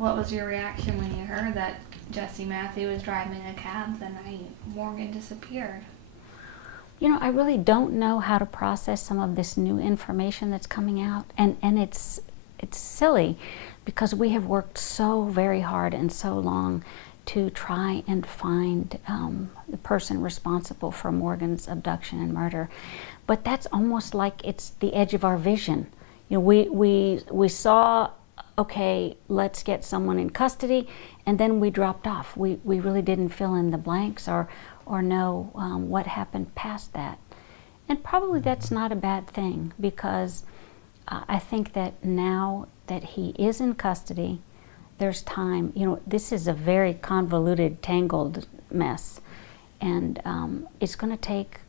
What was your reaction when you heard that Jesse Matthew was driving a cab the night Morgan disappeared? You know, I really don't know how to process some of this new information that's coming out, and it's silly because we have worked so very hard and so long to try and find the person responsible for Morgan's abduction and murder. But that's almost like it's the edge of our vision. You know, we saw, okay, let's get someone in custody, and then we dropped off. We really didn't fill in the blanks or know what happened past that. And probably that's not a bad thing, because I think that now that he is in custody, there's time. You know, this is a very convoluted, tangled mess, and it's going to take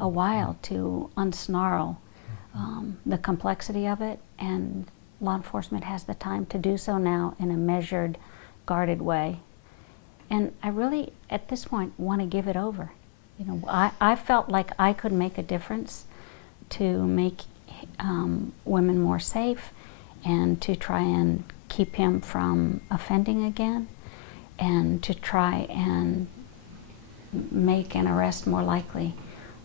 a while to unsnarl the complexity of it, and law enforcement has the time to do so now in a measured, guarded way. And I really, at this point, want to give it over. You know, I felt like I could make a difference to make women more safe and to try and keep him from offending again, and to try and make an arrest more likely.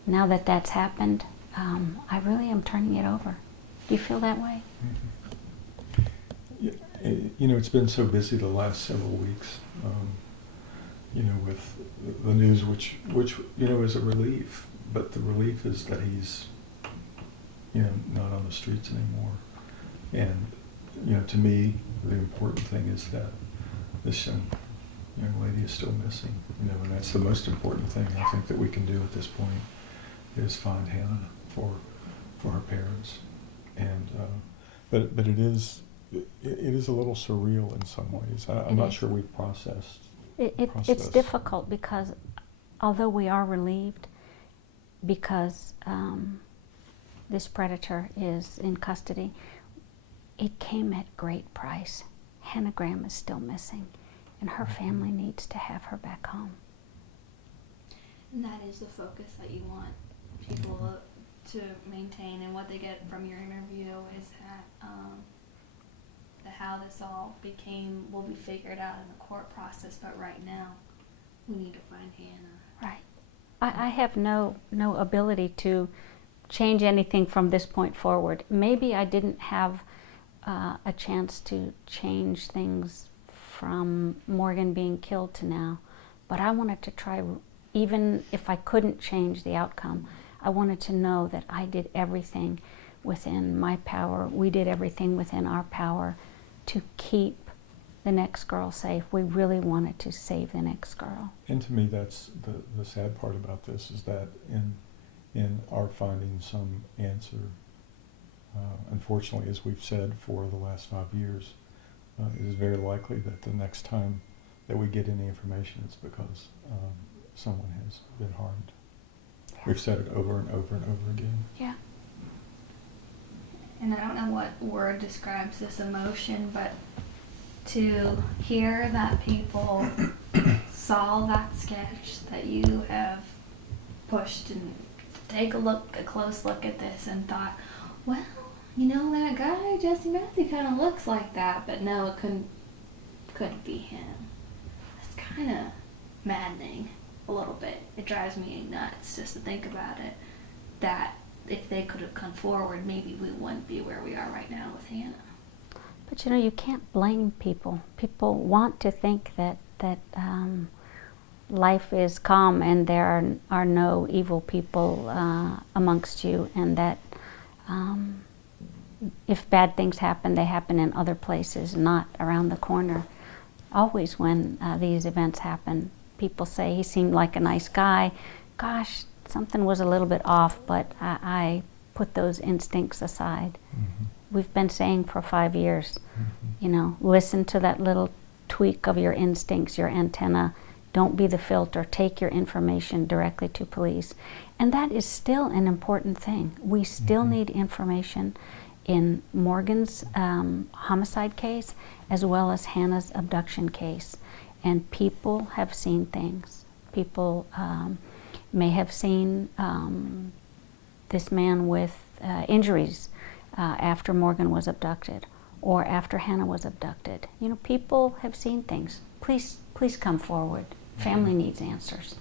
Now that that's happened, I really am turning it over. Do you feel that way? Yeah, you know, it's been so busy the last several weeks, you know, with the news, which you know, is a relief. But the relief is that he's, you know, not on the streets anymore. And, you know, to me, the important thing is that this young lady is still missing. You know, and that's the most important thing I think that we can do at this point, is find Hannah for her parents. And but it is a little surreal in some ways. I'm not sure we've processed. It's difficult because although we are relieved because this predator is in custody, it came at great price. Hannah Graham is still missing, and her family needs to have her back home. And that is the focus that you want people to maintain, and what they get from your interview is that how this all became will be figured out in the court process, but right now we need to find Hannah. Right. I have no ability to change anything from this point forward. Maybe I didn't have a chance to change things from Morgan being killed to now, but I wanted to try, even if I couldn't change the outcome, I wanted to know that I did everything within my power. We did everything within our power to keep the next girl safe. We really wanted to save the next girl. And to me, that's the sad part about this, is that in our finding some answer, unfortunately, as we've said for the last 5 years, it is very likely that the next time that we get any information, it's because someone has been harmed. Yeah. We've said it over and over and over again. Yeah. And I don't know what word describes this emotion, but to hear that people saw that sketch that you have pushed and take a close look at this and thought, well, you know, that guy, Jesse Matthew, kind of looks like that, but no, it couldn't be him. It's kind of maddening a little bit. It drives me nuts just to think about it, that if they could have come forward, maybe we wouldn't be where we are right now with Hannah. But you know, you can't blame people. People want to think that life is calm and there are no evil people amongst you, and that if bad things happen, they happen in other places, not around the corner. Always when these events happen, people say he seemed like a nice guy. Gosh, something was a little bit off, but I put those instincts aside. Mm-hmm. We've been saying for 5 years, you know, listen to that little tweak of your instincts, your antenna. Don't be the filter. Take your information directly to police. And that is still an important thing. We still need information in Morgan's homicide case as well as Hannah's abduction case. And people have seen things. People may have seen this man with injuries after Morgan was abducted, or after Hannah was abducted. You know, people have seen things. Please come forward. Family needs answers.